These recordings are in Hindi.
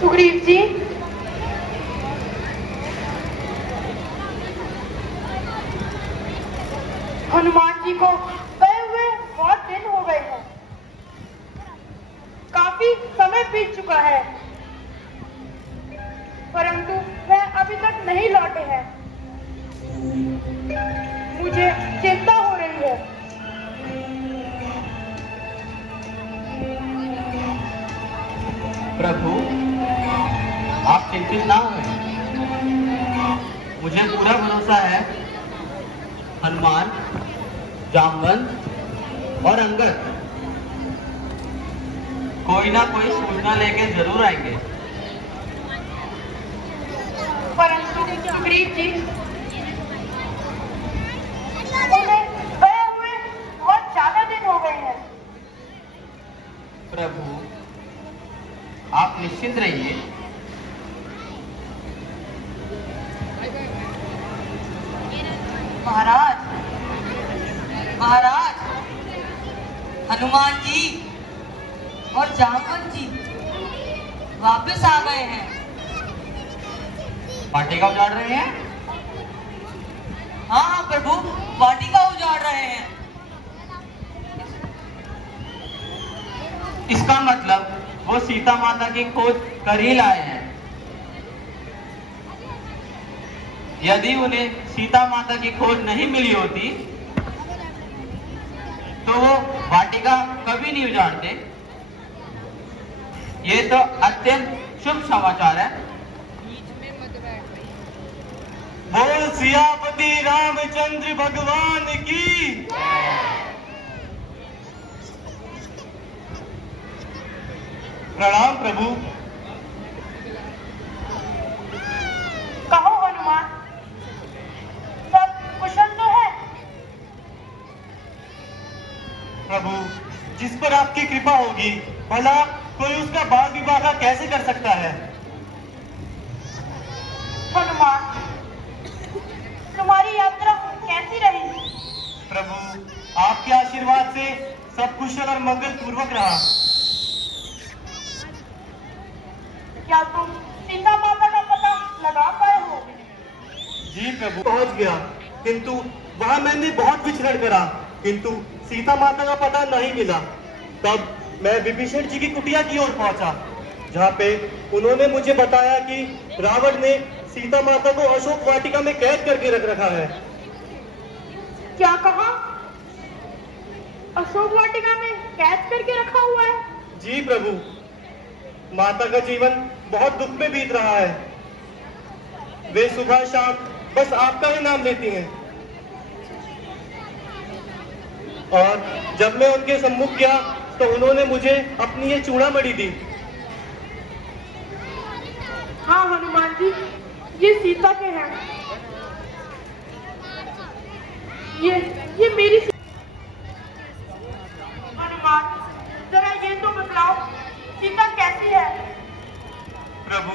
सुग्रीव जी, हनुमान जी को गए हुए बहुत दिन हो गए हैं। काफी समय बीत चुका है, परंतु वह अभी तक नहीं लौटे हैं। मुझे चिंता हो रही है। प्रभु, आप चिंतित ना हों। मुझे पूरा भरोसा है, हनुमान, जामवंत और अंगद कोई ना कोई सूचना लेके जरूर आएंगे। परंतु सुग्रीव जी, उन्हें गए हुए बहुत ज्यादा दिन हो गए हैं। प्रभु, आप निश्चिंत रहिए। महाराज, महाराज, हनुमान जी और जामवंत जी वापस आ गए हैं। वाटिका उजाड़ रहे हैं? हाँ हाँ प्रभु, वाटिका उजाड़ रहे हैं। इसका मतलब वो सीता माता की खोज कर ही लाए हैं। यदि उन्हें सीता माता की खोज नहीं मिली होती तो वो वाटिका कभी नहीं उजाड़ते। ये तो अत्यंत शुभ समाचार है। बोल सियापति रामचंद्र भगवान की। प्रणाम प्रभु। कहो हनुमान, सब कुशल तो है? प्रभु, जिस पर आपकी कृपा होगी, भला कोई उसका बाल विवाह कैसे कर सकता है? हनुमान, तुम्हारी यात्रा कैसी रही? प्रभु, आपके आशीर्वाद से सब कुशल और मंगल पूर्वक रहा। क्या तुम सीता माता का पता लगा पाए हो? जी प्रभु, पहुंच गया, किंतु वहां मैंने बहुत विचरण करा, किंतु सीता माता का पता नहीं मिला। तब मैं विभीषण जी की कुटिया की ओर पहुंचा, जहाँ पे उन्होंने मुझे बताया कि रावण ने सीता माता को अशोक वाटिका में कैद करके रख रखा है। क्या कहा? अशोक वाटिका में कैद करके रखा हुआ है? जी प्रभु, माता का जीवन बहुत दुख में बीत रहा है। वे सुबह शाम बस आपका ही नाम लेती हैं। और जब मैं उनके सम्मुख गया तो उन्होंने मुझे अपनी ये चूड़ामणि दी। हाँ हनुमान जी, ये सीता के हैं। ये मेरी हनुमान, जरा ये तो बतलाओ, सीता कैसी है? प्रभु,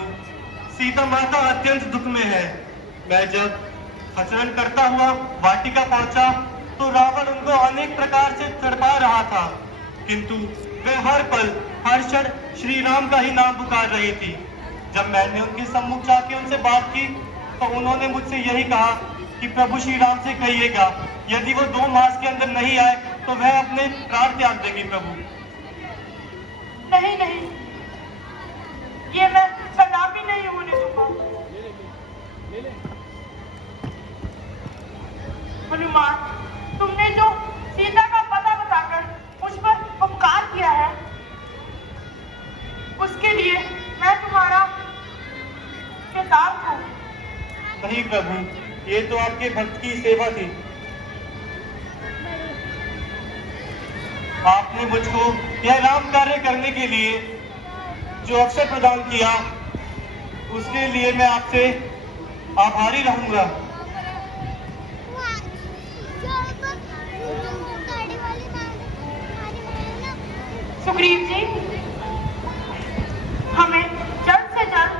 सीता माता अत्यंत दुख में है। मैं जब आचरण करता हुआ वाटिका पहुंचा तो रावण उनको अनेक प्रकार से तड़पा रहा था, किंतु वे हर पल हर क्षण श्री राम का ही नाम पुकार रही थी। जब मैंने उनके सम्मुख जाके उनसे बात की तो उन्होंने मुझसे यही कहा कि प्रभु श्री राम से कहिएगा, यदि वो 2 मास के अंदर नहीं आए तो वह अपने प्राण त्याग देंगी। प्रभु, नहीं नहीं, ये मैं कदापि नहीं होने दूंगा। हनुमान, तुमने जो सीता का पता बताकर मुझ पर उपकार किया है, उसके लिए मैं तुम्हारा कृतज्ञ हूँ। नहीं प्रभु, ये तो आपके भक्त की सेवा थी। आपने मुझको यह राम कार्य करने के लिए जो अवसर प्रदान किया, उसके लिए मैं आपसे आभारी रहूंगा। सुग्रीव जी, हमें जल्द से जल्द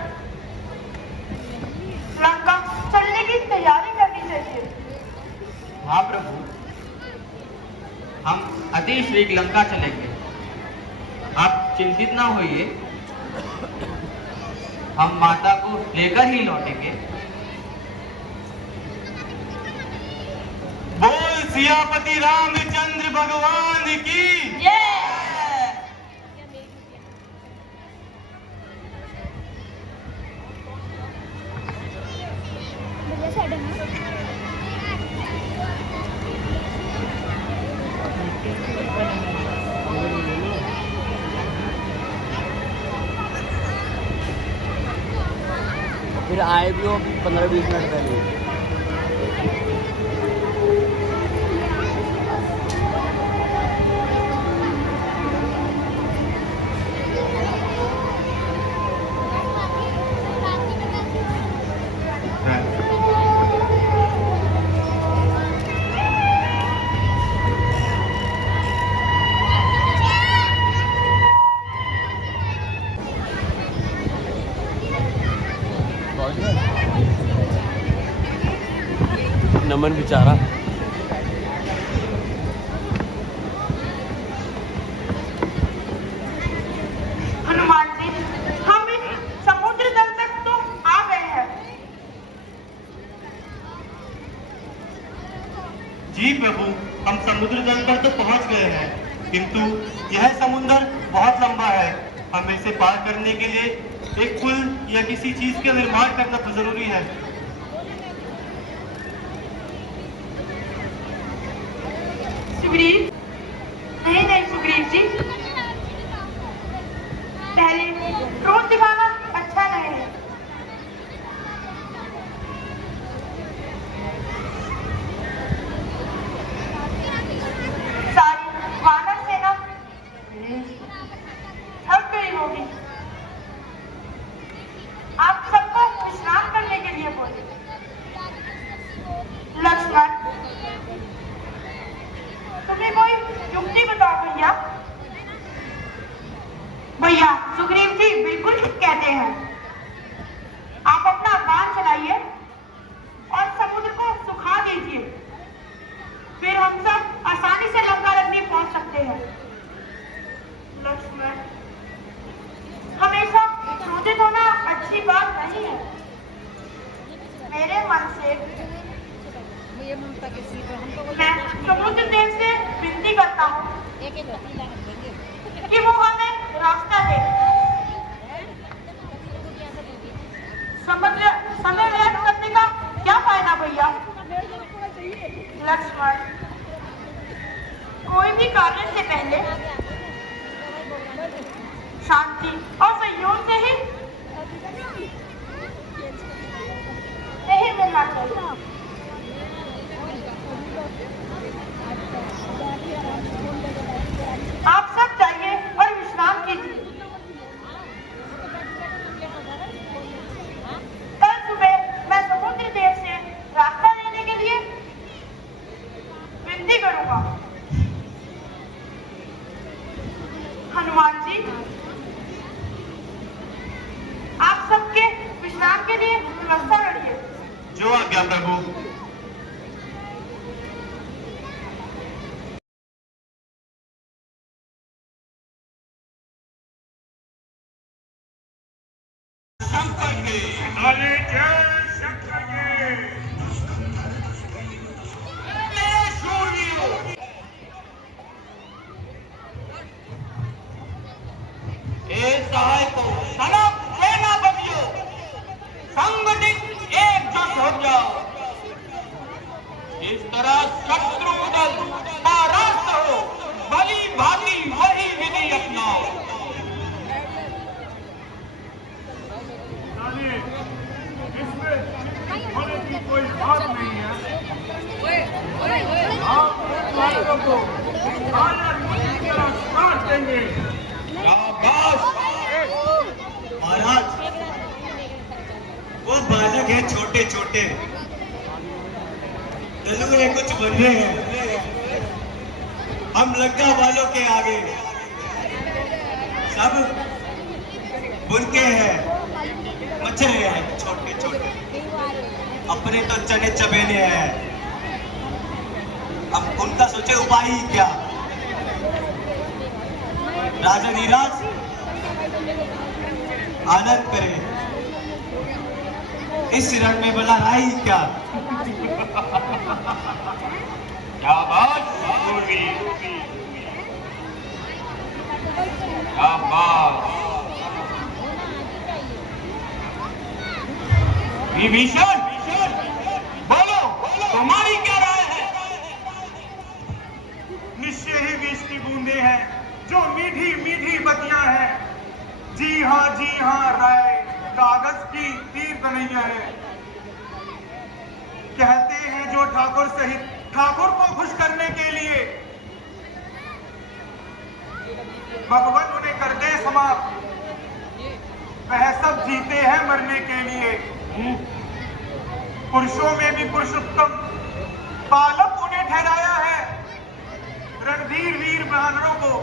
लंका चलने की तैयारी करनी चाहिए। हाँ प्रभु, हम अति शीघ्र लंका चलेंगे। आप चिंतित ना होइए, हम माता को लेकर ही लौटेंगे। बोल सियापति रामचंद्र भगवान की। फिर आए भी हो 15-20 मिनट पहले। नमन बेचारा। हनुमान जी, हम इस समुद्र तल तक तो आ गए हैं। जी प्रभु, हम समुद्र तल पर तो पहुंच गए हैं, किंतु यह समुद्र बहुत लंबा है। हमें इसे पार करने के लिए एक पुल या किसी चीज का निर्माण करना जरूरी है। सुग्रीव, नहीं सुग्रीव जी, पहले क्रोध दिखाना अच्छा नहीं है। सारी वानर सेना थक गई होगी। आप सबको विश्राम करने के लिए बोले। लक्ष्मण, तुम्हें कोई युक्ति बताओ भैया। भैया, सुग्रीव जी बिल्कुल ठीक कहते हैं। आप अपना बाण चलाइए और समुद्र को सुखा दीजिए, फिर हम सब आसानी से लंका नगरी पहुंच सकते हैं। लक्ष्मण, हमेशा क्रोधित होना अच्छी बात नहीं है। मेरे मन से मैं समुद्र देव से विनती करता हूँ कि वो हमें रास्ता दे। समय व्यर्थ करने का क्या फायदा भैया। लक्ष्मण, कोई भी कार्य से पहले शांति और सहयोग से ही नहीं मिलना चाहिए। आप सब जाइए और विश्राम कीजिए। कल सुबह मैं समुद्र देव से रास्ता लेने के लिए विनती करूंगा। हनुमान जी, आप सबके विश्राम के लिए व्यवस्था करिए। जो आज्ञा प्रभु। अरे जय शंकर जी। सहायकों, सड़क सेनापतियों, संगठित एकजुट हो जाओ। इस तरह शत्रु दल परास्त हो, भली भांति वही विधि अपनाओ। इसमें होने की कोई बात नहीं है। आप वालों को हम बालक हैं छोटे छोटे, तलुए कुछ बंधे हैं, हम लंका वालों के आगे सब बुनके हैं, मछले हैं छोटे छोटे, अपने तो चने चबेने हैं। अब उनका सोचे उपाय ही क्या। राजा नीराज आनंद करे, इस रण में भला राही क्या। क्या बात सूरवीर, क्या बात। विभीषण बोलो, तुम्हारी क्या राय है? निश्चय ही विष की बूंदे हैं जो मीठी मीठी बतियां हैं। जी हाँ राय कागज की तीर तनैया है। कहते हैं जो ठाकुर सहित ठाकुर को खुश करने के लिए भगवान उन्हें कर दे समाप्त, वह सब जीते हैं मरने के लिए। पुरुषों में भी पुरुषोत्तम बालक उन्हें ठहराया है। रणधीर वीर बहादुरों को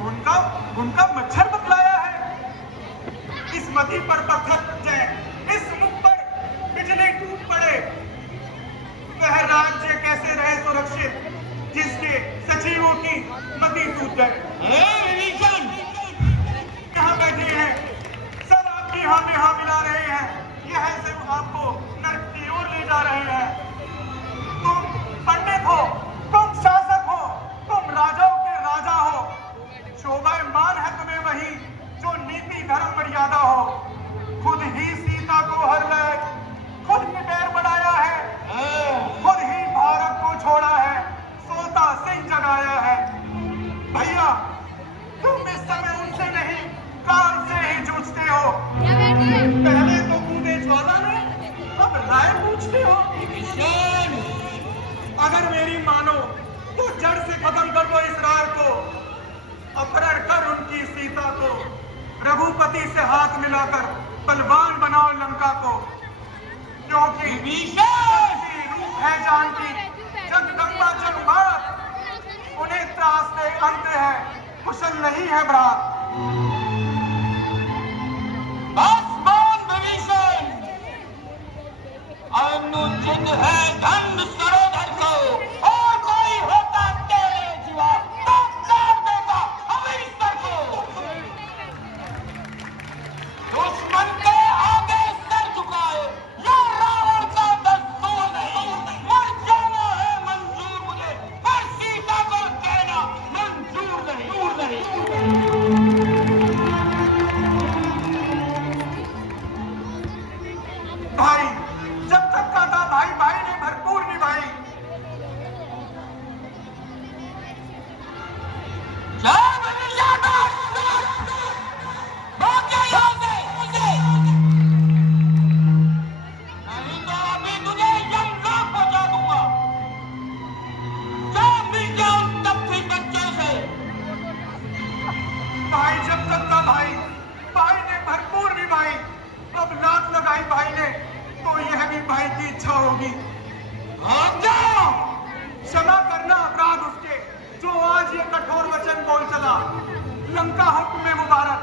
उनका मच्छर बतलाया है। इस मति पर पत्थर जाए, इस मुख पर बिजली टूट पड़े, वह राज्य कैसे रहे सुरक्षित जिसके सचिवों की मति टूट जाए। विभीषण यहाँ बैठे हैं सब आपकी हाँ में हाँ मिला रहे हैं, यह सिर्फ आपको नरक की ओर ले जा रहे हैं। तुम पंडित हो, तुम शासक हो, तुम राजाओं के राजा हो, शोभायमान है तुम्हें वही जो नीति धर्म मर्यादा हो। खुद ही सीता को हर लायक खुद निडेर बनाया है, खुद ही भारत को छोड़ा है, सोता सिंह जगाया है। भैया तुम इस समय उनसे नहीं काल से ही जूझते हो। पहले तो कूदे ज्वाला में, अब राय पूछते हो। विभीषण अगर मेरी मानो तो जड़ से खत्म कर दो इस रार को, अपहरण कर उनकी सीता को, रघुपति से हाथ मिलाकर बलवान बनाओ लंका को। क्योंकि विभीषण रूप है जानकी जगदम्बा जगमात, उन्हें त्रास से अंत है, कुशल नहीं है भ्रात। आसमान विभीषण अनुचित है दंड सरोधर को, और कोई होता तेरे सिवा तो काट देगा अमृतसर को। दुश्मन के आगे सर झुकाए ये रावण का दस्तूर नहीं। मर जाना है मंजूर मुझे, पर सीता को कहना मंजूर नहीं। भाई जब तक का था भाई भाई ने भरपूर निभाई। जय विजयदास, भाग जा यहाँ से, नहीं तो अभी तुझे यमलोक पहुंचा दूंगा। जा मिल जा उन तपती बच्चों से। भाई जब तक का भाई भाई ने भरपूर निभाई, अब लात लगाई भाई ने तो यह भी भाई की इच्छा होगी। भाग जा। क्षमा करना अपराध उसके जो आज ये कठोर वचन बोल चला। लंका हुक्म में मुबारक,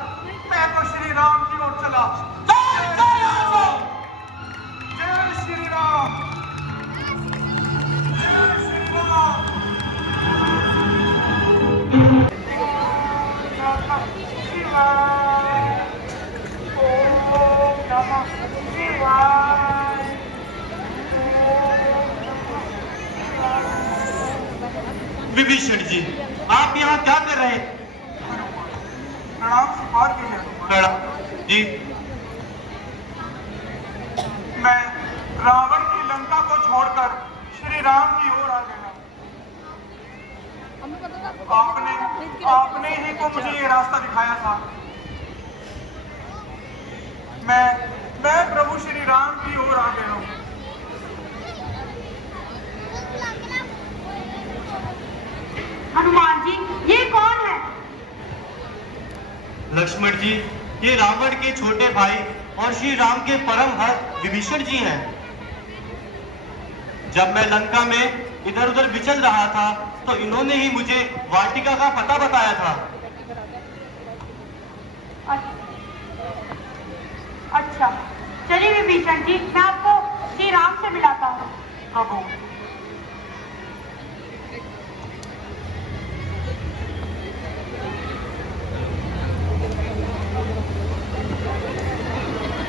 मैं तो श्री राम की ओर चला। जय जय राम। जय श्री राम, जय श्री राम। ओम नमः शिवाय। विभीषण जी, आप यहाँ क्या कर रहे हैं? प्रणाम स्वीकार कीजिए। प्रणाम जी। मैं रावण की लंका को छोड़कर श्री राम की ओर आ गया। आपने ही तो मुझे ये रास्ता दिखाया था। मैं प्रभु श्री राम की ओर आ गया हूँ। हनुमान जी ये कौन है? लक्ष्मण जी, ये रावण के छोटे भाई और श्री राम के परम भक्त विभीषण जी हैं। जब मैं लंका में इधर उधर विचल रहा था तो इन्होंने ही मुझे वाटिका का पता बताया था। अच्छा, चलिए विभीषण जी, मैं आपको श्री राम से मिलाता हूँ। प्रभु,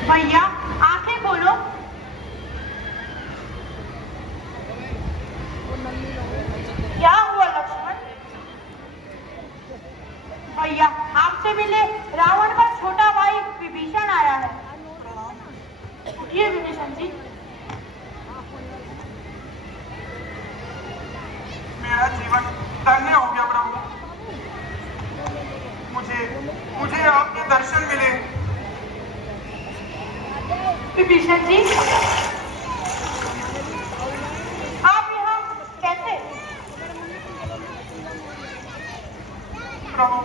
भैया आंखें खोलो। क्या हुआ लक्ष्मण? भैया आपसे मिले रावण का छोटा भाई विभीषण आया है। उठिए विभीषण जी। मेरा जीवन धन्य हो गया प्रभु। मुझे आपके दर्शन मिले। विभीषण जी, आप यहाँ कैसे? प्रभु,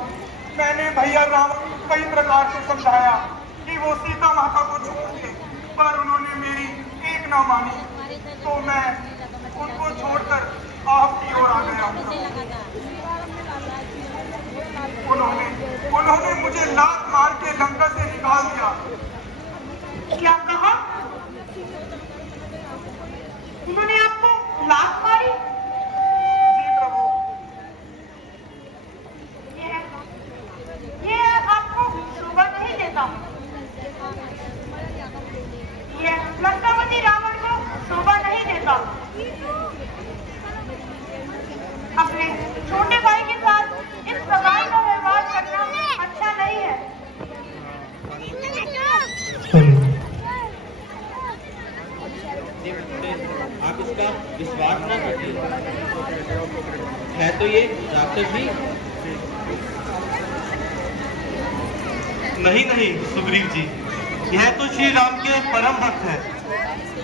मैंने भैया रावण को कई प्रकार से समझाया कि वो सीता माता को छोड़ दे, पर उन्होंने मेरी एक ना मानी, तो मैं उनको छोड़कर आपकी ओर आ गया। उन्होंने मुझे लात मार के लंका से निकाल दिया। क्या कहा? उन्होंने आपको लात मारी? जी प्रभु। ये आपको शोभा नहीं देता। ये लंकापति रावण को शोभा नहीं देता। अपने छोटे भाई के साथ इस प्रकार का व्यवहार करना अच्छा नहीं है। आप इसका विश्वास ना करिए, है तो ये राक्षस ही। नहीं सुग्रीव जी, यह तो श्री राम के परम भक्त है।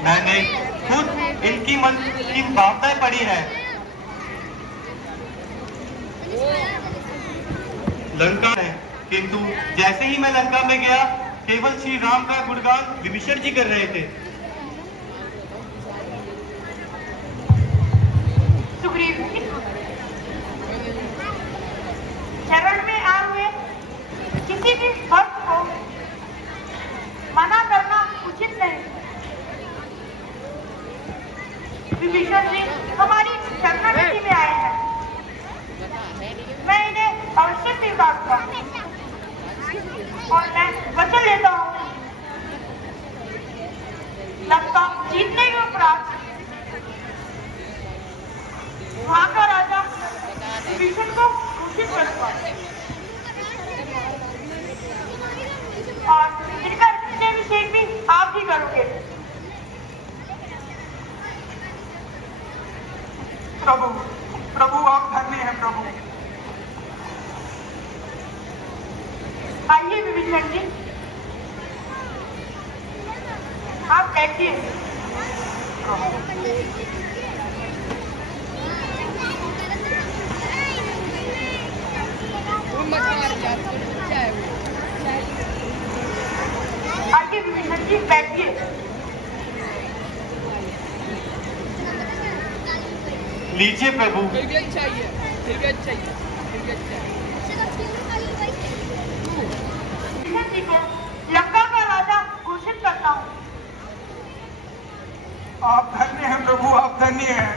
मैंने खुद इनकी मन की भावनाएं पढ़ी है। लंका है, किंतु जैसे ही मैं लंका में गया केवल श्री राम का गुणगान विभीषण जी कर रहे थे। सुग्रीव जी, शरण में आए हुए किसी भी भक्त को मना करना उचित नहीं। विभीषण जी हमारी शरणागति में आए हैं, मैं इन्हें अवश्य स्वीकार करूंगा और मैं वचन लेता हूँ लंका जीतने के उपरांत वहां का राजा विभीषण को घोषित करूंगा और इनका राज्याभिषेक भी आप ही करोगे। प्रभु आप धन्य हैं प्रभु। आइए विभीषण जी, आप बैठिए। आइए विभीषण जी बैठिए। लीजिए प्रभु। जी को लंका का राजा घोषित करता हूँ। आप धन्य हैं प्रभु, आप धन्य हैं।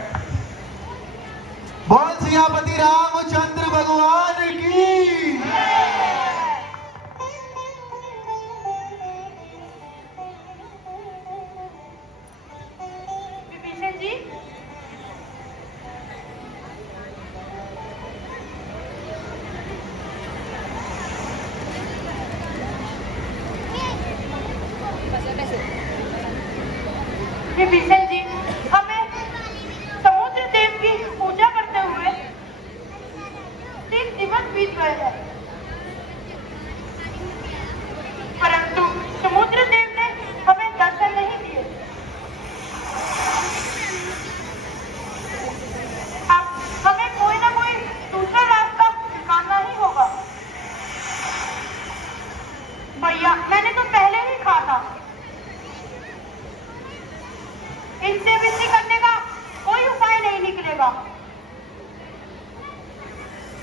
बोल सियापति रामचंद्र भगवान की। विभीषण जी, विभीषण जी, हमें समुद्र देव की पूजा करते हुए 3 दिवस बीत गए हैं, परंतु समुद्र देव ने हमें दर्शन नहीं दिए। अब हमें कोई ना कोई दूसरा रास्ता निकालना ही होगा। भैया मैंने तो पहले ही कहा था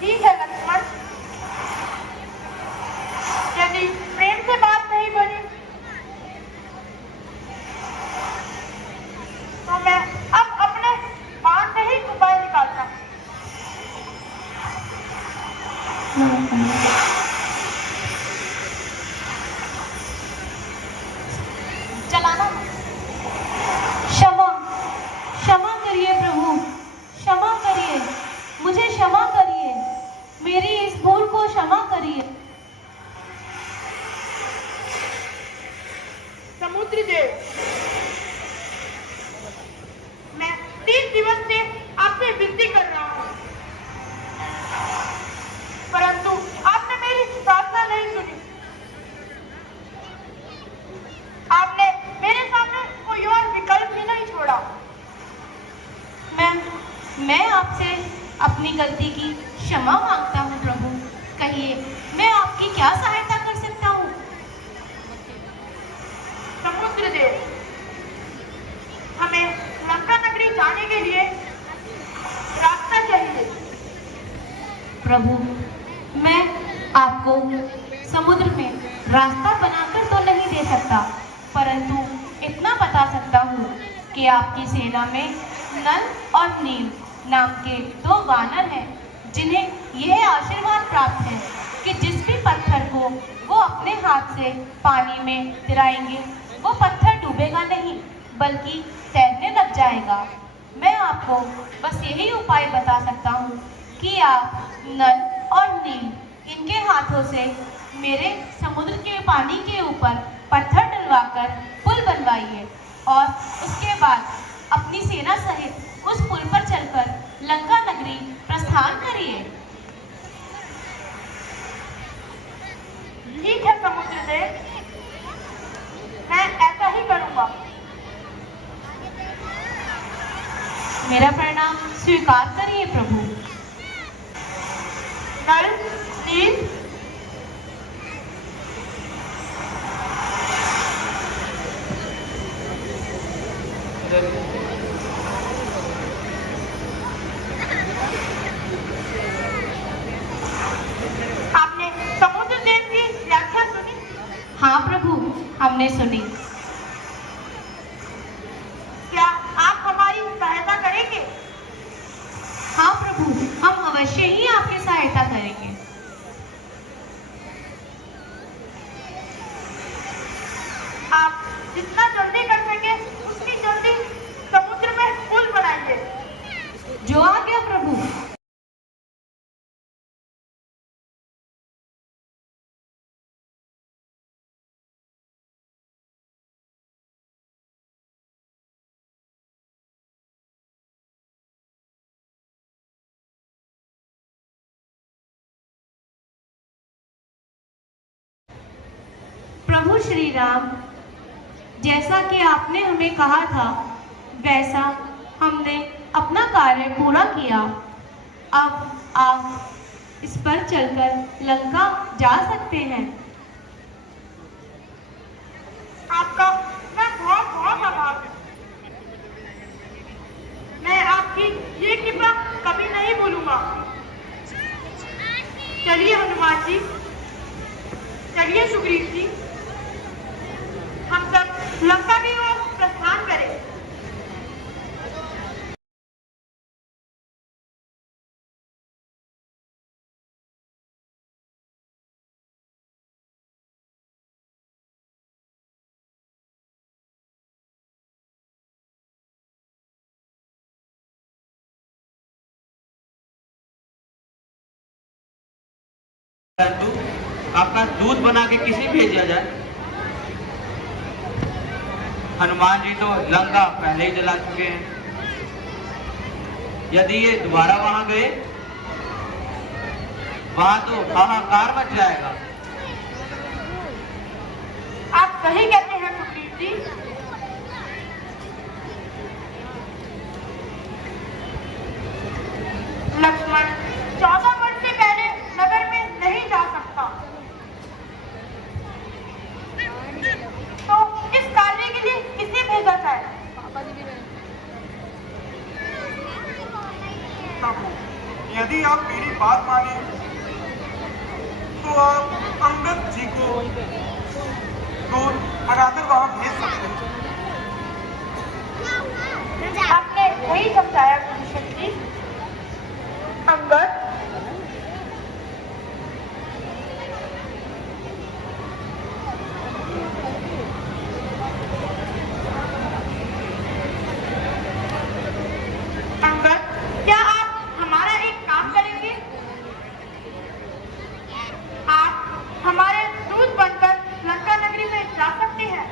ठीक है लक्ष्मण, यदि प्रेम से बात नहीं बनी तो मैं अब अपने बाण से ही उपाय निकालता हूँ। चलाना। क्षमा क्षमा करिए प्रभु, क्षमा करिए, मुझे क्षमा करिए, मेरी इस भूल को क्षमा करिए। समुद्र देव, मैं 3 दिवस से आपसे विनती कर रहा हूँ, परंतु आपने मेरी प्रार्थना नहीं सुनी। आपने मेरे सामने कोई और विकल्प ही नहीं छोड़ा। मैं आपसे अपनी गलती की क्षमा मांगता हूँ प्रभु। कहिए, मैं आपकी क्या सहायता कर सकता हूँ? समुद्र देव, हमें लंका नगरी जाने के लिए रास्ता चाहिए। प्रभु, मैं आपको समुद्र में रास्ता बनाकर तो नहीं दे सकता, परंतु इतना बता सकता हूँ कि आपकी सेना में नल और नील नाम के 2 वानर हैं, जिन्हें यह आशीर्वाद प्राप्त है कि जिस भी पत्थर को वो अपने हाथ से पानी में गिराएंगे, वो पत्थर डूबेगा नहीं बल्कि तैरने लग जाएगा। मैं आपको बस यही उपाय बता सकता हूँ कि आप नल और नील इनके हाथों से मेरे समुद्र के पानी के ऊपर पत्थर डलवाकर पुल बनवाइए और उसके बाद अपनी सेना सहित उस पुल पर चलकर लंका नगरी प्रस्थान करिए। ठीक है समुद्र देव, मैं ऐसा ही करूंगा। मेरा प्रणाम स्वीकार करिए प्रभु। नल, नील, आपने समुद्र देव की व्याख्या सुनी? हाँ प्रभु, हमने सुनी। क्या आप हमारी सहायता करेंगे? हाँ प्रभु, हम अवश्य ही आपकी सहायता करेंगे। आप जितना जल्दी कर सके उतनी जल्दी समुद्र में पुल बनाइए। जो आ गया प्रभु। प्रभु श्री राम, जैसा कि आपने हमें कहा था वैसा हमने अपना कार्य पूरा किया। अब आप इस पर चलकर लंका जा सकते हैं। आपका मैं बहुत बहुत आभार। मैं आपकी ये कृपा कभी नहीं भूलूंगा। चलिए हनुमान जी, चलिए सुग्रीव जी, हम सब लंका की ओर प्रस्थान करें। परंतु आपका दूध बना के किसे भेजा जाए? हनुमान जी तो लंका पहले ही जला चुके हैं। यदि ये दोबारा वहां गए, वहां तो हाहाकार मच जाएगा। आप सही कहते हैं सुग्रीव जी। लक्ष्मण 14 वर्ष से पहले नगर में नहीं जा सकता, तो इस कार्य के लिए किसे भेजा जाए? प्रभु, यदि आप मेरी बात आप माने तो आप अंगद जी को दूर हटाकर वहां भेज सकते हैं। आपने वही समझाया गुरुशेठ जी। अंगद, क्या आप हमारा एक काम करेंगे? आप हमारे दूत बनकर लंका नगरी में जा सकते हैं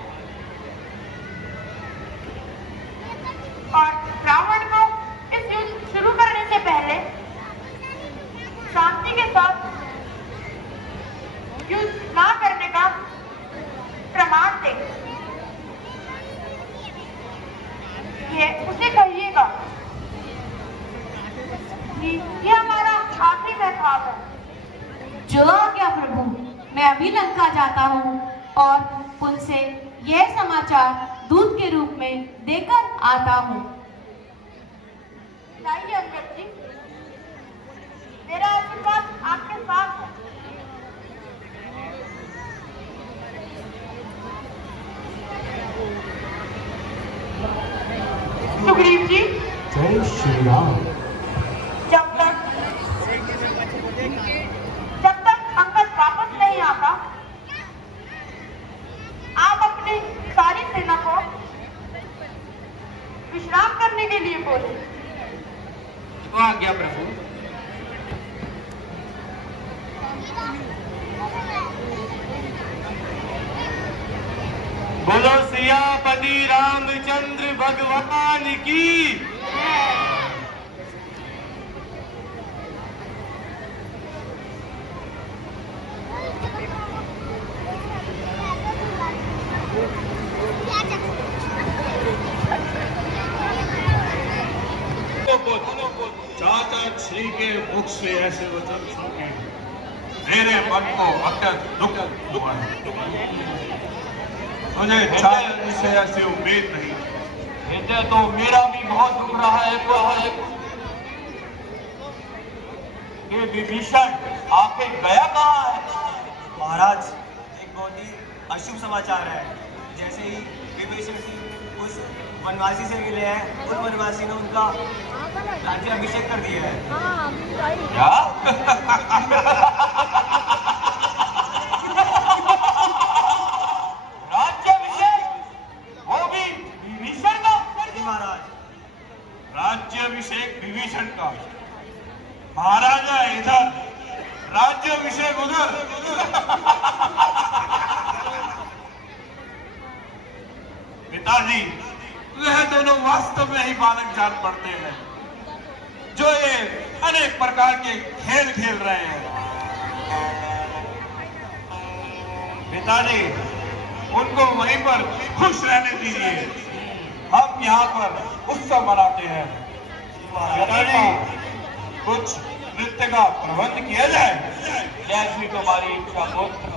और रावण को इस युद्ध शुरू करने से पहले शांति के साथ युद्ध ना करने का प्रमाण दें। ये उसे कहिएगा। ये हमारा आखिरी महताब है। जो आज्ञा प्रभु। मैं अभी लंका जाता हूँ और उनसे यह समाचार दूत के रूप में देकर आता हूँ। जाइए अंगद जी, मेरा आशीर्वाद आपके साथ है। सुग्रीव जी, जय श्री राम। जब तक अंगद वापस नहीं आता, आप अपनी सारी सेना को विश्राम करने के लिए बोले। आज्ञा प्रभु। बोलो सियापति रामचंद्र भगवान की। चाचा श्री के मुख से ऐसे वचन सुनके मेरे मन को अत्यंत दुख हुआ है। मुझे चाचा से ऐसी उम्मीद नहीं। इसे तो मेरा भी बहुत दुख रहा है कि विभीषण आखिर गया कहाँ है? महाराज, एक बहुत ही अशुभ समाचार है। जैसे ही विभीषण सिंह उस वनवासी से मिले हैं, उन वनवासी ने उनका राज्य अभिषेक कर दिया है। क्या? राज्याभिषेक? वो भी विभीषण का? जी महाराज। राज्याभिषेक विभीषण का, महाराजा इधर, राज्याभिषेक उधर। पिताजी, वह दोनों वास्तव में ही बालक जान पड़ते हैं जो ये अनेक प्रकार के खेल खेल रहे हैं। पिताजी, उनको वहीं पर खुश रहने दीजिए। हम यहाँ पर उत्सव मनाते हैं। पिताजी, कुछ नृत्य का प्रबंध किया जाए। जैसी तुम्हारी इच्छा पुत्र।